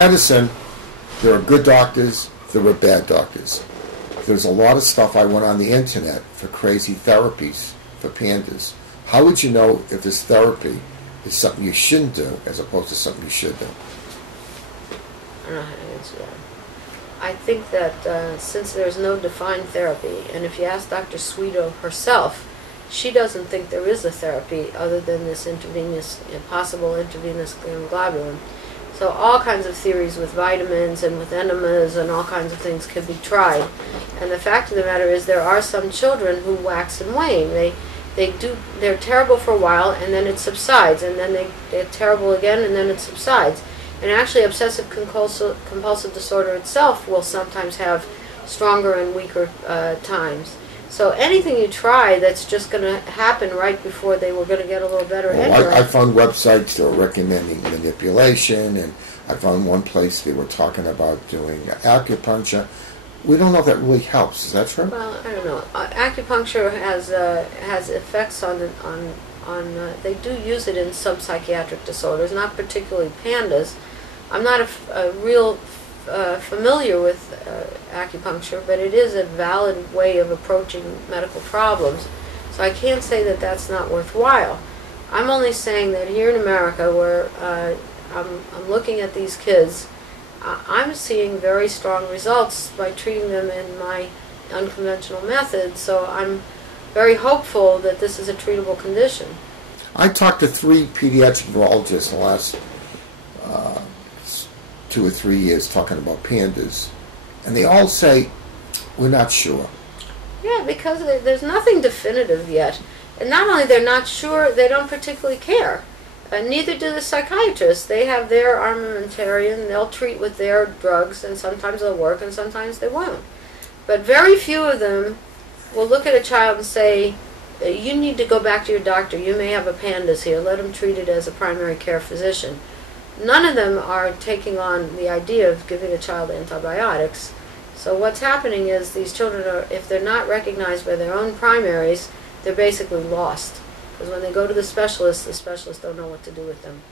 Medicine, there are good doctors, there are bad doctors. There's a lot of stuff I went on the internet for crazy therapies for pandas. How would you know if this therapy is something you shouldn't do as opposed to something you should do? I don't know how to answer that. I think that since there's no defined therapy, and if you ask Dr. Sweeto herself, she doesn't think there is a therapy other than this possible intravenous globulin. So all kinds of theories with vitamins and with enemas and all kinds of things could be tried. And the fact of the matter is there are some children who wax and wane. They're terrible for a while and then it subsides, and then they're terrible again and then it subsides. And actually obsessive compulsive disorder itself will sometimes have stronger and weaker times. So anything you try that's just going to happen right before they were going to get a little better anyway. I found websites that were recommending manipulation, and I found one place they were talking about doing acupuncture. We don't know if that really helps. Is that true? Well, I don't know. Acupuncture has effects on they do use it in some psychiatric disorders, not particularly pandas. I'm not a real familiar with acupuncture, but it is a valid way of approaching medical problems. So I can't say that that's not worthwhile. I'm only saying that here in America, where I'm looking at these kids, I'm seeing very strong results by treating them in my unconventional method. So I'm very hopeful that this is a treatable condition. I talked to 3 pediatric neurologists in the last 2 or 3 years talking about pandas, and they all say, we're not sure. Yeah, because there's nothing definitive yet. And not only they're not sure, they don't particularly care. Neither do the psychiatrists. They have their armamentarium, they'll treat with their drugs, and sometimes they'll work and sometimes they won't. But very few of them will look at a child and say, you need to go back to your doctor, you may have a pandas here, let him treat it as a primary care physician. None of them are taking on the idea of giving a child antibiotics. So what's happening is these children are, if they're not recognized by their own primaries, they're basically lost. Because when they go to the specialists don't know what to do with them.